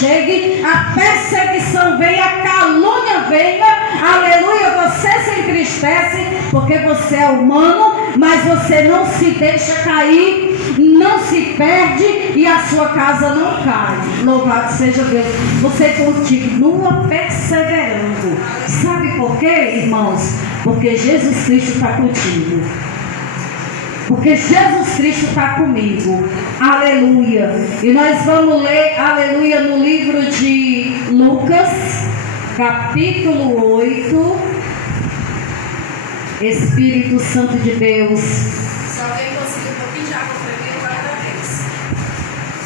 chegue, a perseguição venha, a calúnia venha, aleluia, você se entristece, porque você é humano, mas você não se deixa cair, não se perde e a sua casa não cai. Louvado seja Deus. Você continua perseverando. Sabe por quê, irmãos? Porque Jesus Cristo está contigo. Porque Jesus Cristo está comigo. Aleluia. E nós vamos ler, aleluia, no livro de Lucas, capítulo 8. Espírito Santo de Deus. Se alguém conseguir um pouquinho de água para mim, vai dar vez.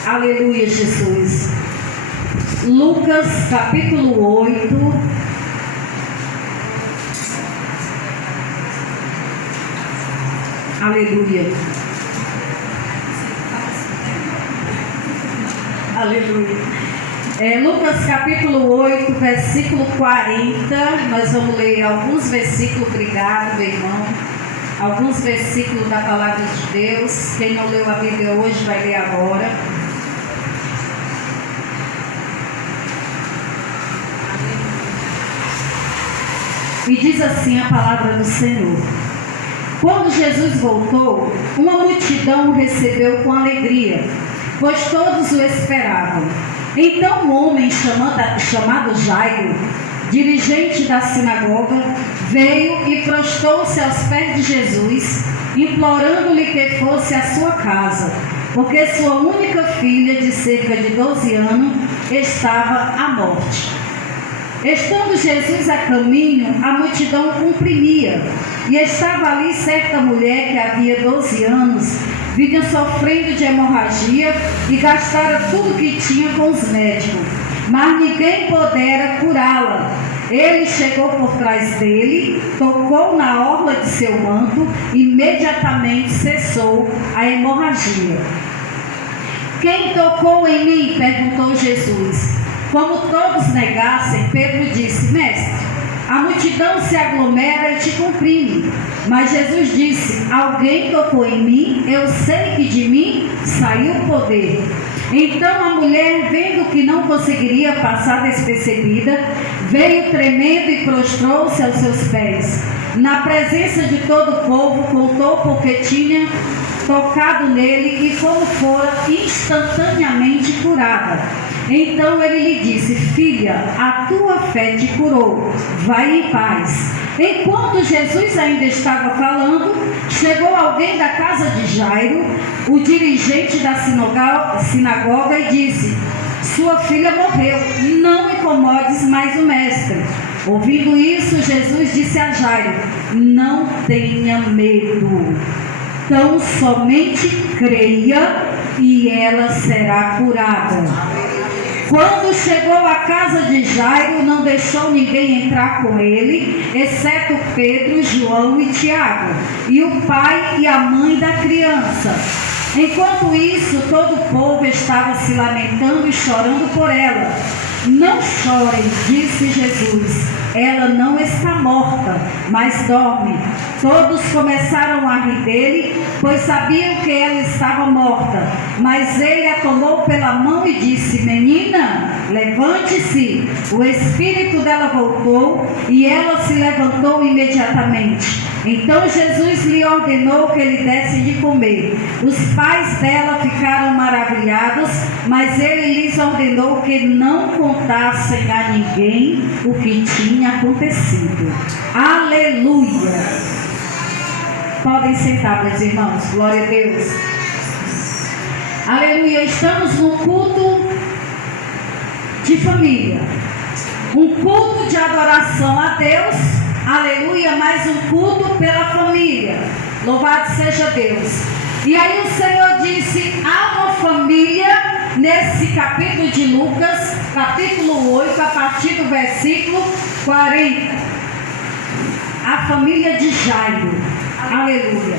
Aleluia, Jesus. Lucas, capítulo 8. Aleluia. Aleluia. Lucas capítulo 8, versículo 40. Nós vamos ler alguns versículos. Obrigado, meu irmão. Alguns versículos da palavra de Deus. Quem não leu a Bíblia hoje vai ler agora. E diz assim a palavra do Senhor: quando Jesus voltou, uma multidão o recebeu com alegria, pois todos o esperavam. Então um homem chamado Jairo, dirigente da sinagoga, veio e prostou-se aos pés de Jesus, implorando-lhe que fosse à sua casa, porque sua única filha, de cerca de 12 anos, estava à morte. Estando Jesus a caminho, a multidão o comprimia, e estava ali certa mulher que havia 12 anos, vinha sofrendo de hemorragia e gastara tudo que tinha com os médicos, mas ninguém pudera curá-la. Ele chegou por trás dele, tocou na orla de seu manto, e imediatamente cessou a hemorragia. Quem tocou em mim? Perguntou Jesus. Como todos negassem, Pedro disse: mestre, a multidão se aglomera e te comprime. Mas Jesus disse: alguém tocou em mim, eu sei que de mim saiu o poder. Então a mulher, vendo que não conseguiria passar despercebida, veio tremendo e prostrou-se aos seus pés. Na presença de todo o povo, contou porque tinha tocado nele e como fora instantaneamente curada. Então ele lhe disse: filha, a tua fé te curou, vai em paz. Enquanto Jesus ainda estava falando, chegou alguém da casa de Jairo, o dirigente da sinagoga, e disse: sua filha morreu, não incomodes mais o mestre. Ouvindo isso, Jesus disse a Jairo: não tenha medo, tão somente creia e ela será curada. Quando chegou à casa de Jairo, não deixou ninguém entrar com ele, exceto Pedro, João e Tiago, e o pai e a mãe da criança. Enquanto isso, todo o povo estava se lamentando e chorando por ela. Não chorem, disse Jesus, ela não está morta, mas dorme. Todos começaram a rir dele, pois sabiam que ela estava morta. Mas ele a tomou pela mão e disse: menina, levante-se. O espírito dela voltou e ela se levantou imediatamente. Então Jesus lhe ordenou que lhe desse de comer. Os pais dela ficaram maravilhados, mas ele lhes ordenou que não contassem a ninguém o que tinha acontecido. Aleluia! Podem sentar, meus irmãos. Glória a Deus. Aleluia! Estamos num culto de família, um culto de adoração a Deus. Aleluia, mais um culto pela família. Louvado seja Deus. E aí o Senhor disse: há uma família, nesse capítulo de Lucas, capítulo 8, a partir do versículo 40. A família de Jairo. Aleluia.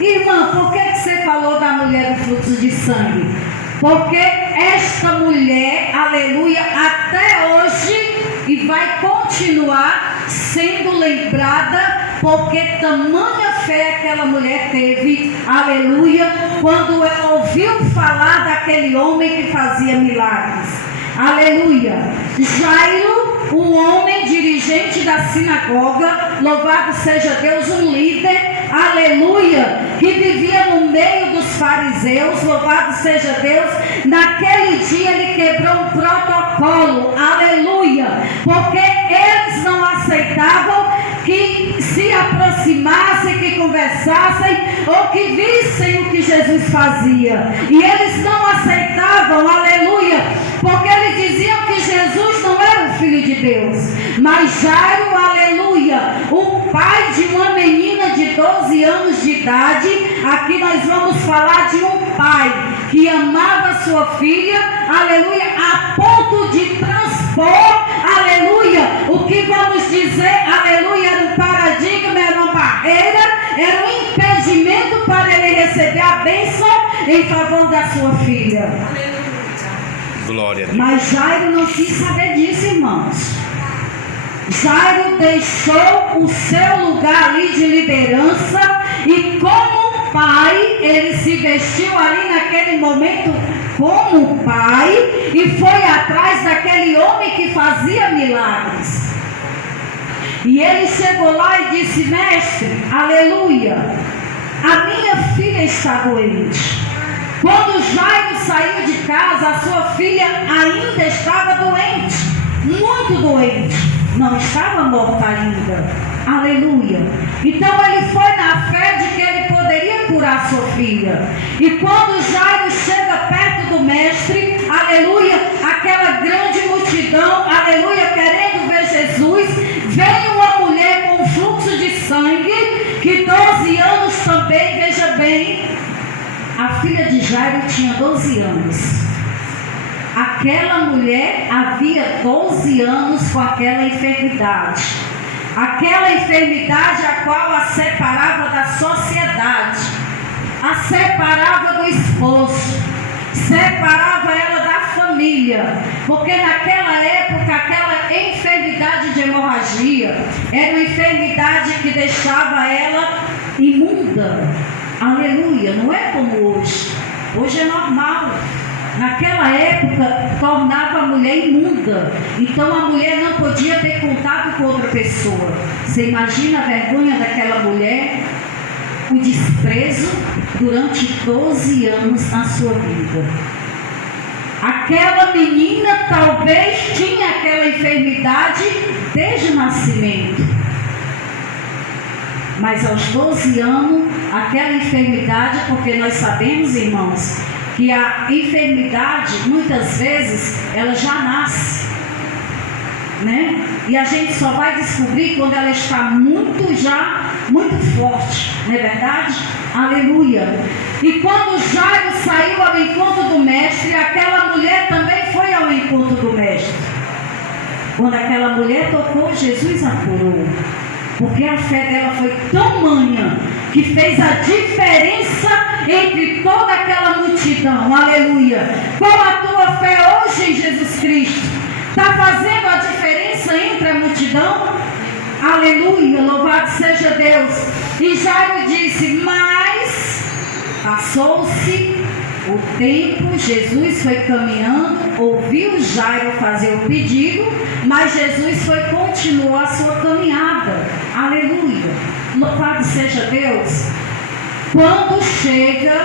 Irmã, por que você falou da mulher do fluxo de sangue? Porque esta mulher, aleluia, até hoje, e vai continuar sendo lembrada, porque tamanha fé aquela mulher teve, aleluia, quando ela ouviu falar daquele homem que fazia milagres. Aleluia. Jairo, um homem dirigente da sinagoga, louvado seja Deus, um líder, aleluia, que vivia no meio dos fariseus, louvado seja Deus. Naquele dia ele quebrou um protocolo, aleluia, porque eles não aceitavam que se aproximassem, que conversassem ou que vissem o que Jesus fazia. E eles não aceitavam, aleluia, porque eles diziam que Jesus não era o Filho de Deus. Mas Jairo, aleluia, o pai de uma menina de 12 anos de idade, aqui nós vamos falar de um pai que amava sua filha, aleluia, a ponto de transpor, aleluia, o que vamos dizer, aleluia, era um paradigma, era uma barreira, era um impedimento para ele receber a bênção em favor da sua filha. Glória a Deus. Mas Jairo não quis saber disso, irmãos. Jairo deixou o seu lugar ali de liderança e como pai, ele se vestiu ali naquele momento como pai e foi atrás daquele homem que fazia milagres. E ele chegou lá e disse: mestre, aleluia, a minha filha está doente. Quando Jairo saiu de casa, a sua filha ainda estava doente, muito doente, não estava morta ainda, aleluia. Então ele foi na fé de que ele poderia curar sua filha. E quando Jairo chega perto do mestre, aleluia, aquela grande multidão, aleluia, querendo ver Jesus, vem uma mulher com fluxo de sangue, que 12 anos também, veja bem, a filha de Jairo tinha 12 anos. Aquela mulher havia 12 anos com aquela enfermidade. Aquela enfermidade a qual a separava da sociedade, a separava do esposo, separava ela da família. Porque naquela época, aquela enfermidade de hemorragia era uma enfermidade que deixava ela imunda. Aleluia, não é como hoje. Hoje é normal. Naquela época, tornava a mulher imunda. Então a mulher não podia ter contato com outra pessoa. Você imagina a vergonha daquela mulher? O desprezo durante 12 anos na sua vida. Aquela menina talvez tinha aquela enfermidade desde o nascimento. Mas aos 12 anos, aquela enfermidade, porque nós sabemos, irmãos, que a enfermidade, muitas vezes, ela já nasce, né? E a gente só vai descobrir quando ela está muito forte, não é verdade? Aleluia! E quando Jairo saiu ao encontro do mestre, aquela mulher também foi ao encontro do mestre. Quando aquela mulher tocou, Jesus a curou. Porque a fé dela foi tão manha que fez a diferença entre toda aquela multidão. Aleluia. Qual a tua fé hoje em Jesus Cristo? Está fazendo a diferença entre a multidão? Aleluia. Louvado seja Deus. E Jairo disse: mas passou-se o tempo, Jesus foi caminhando, ouviu Jairo fazer o pedido, mas Jesus continuou a sua caminhada. Aleluia. Louvado seja Deus. Quando chega,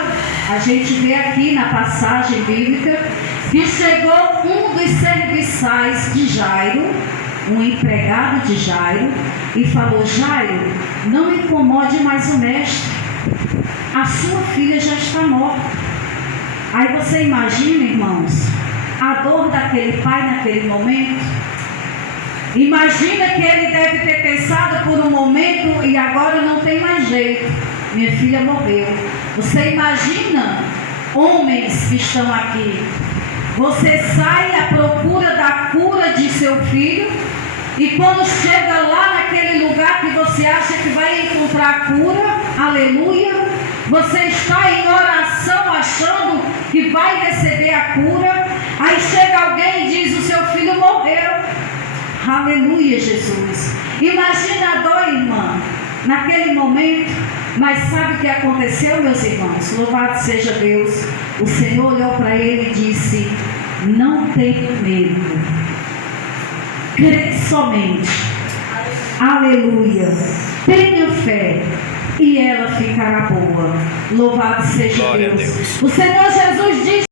a gente vê aqui na passagem bíblica, que chegou um dos serviçais de Jairo, um empregado de Jairo, e falou: Jairo, não incomode mais o mestre, a sua filha já está morta. Aí você imagina, irmãos, a dor daquele pai naquele momento. Imagina que ele deve ter pensado por um momento: e agora não tem mais jeito, minha filha morreu. Você imagina, homens que estão aqui, você sai à procura da cura de seu filho, e quando chega lá naquele lugar que você acha que vai encontrar a cura, aleluia, você está em oração achando que vai receber a cura, aí chega alguém e diz: o seu filho morreu. Aleluia, Jesus. Imagina a dor, irmã, naquele momento. Mas sabe o que aconteceu, meus irmãos? Louvado seja Deus. O Senhor olhou para ele e disse: Não tenha medo. Crê somente. Aleluia. Tenha fé. E ela ficará boa. Louvado seja Glória a Deus. Deus. O Senhor Jesus disse.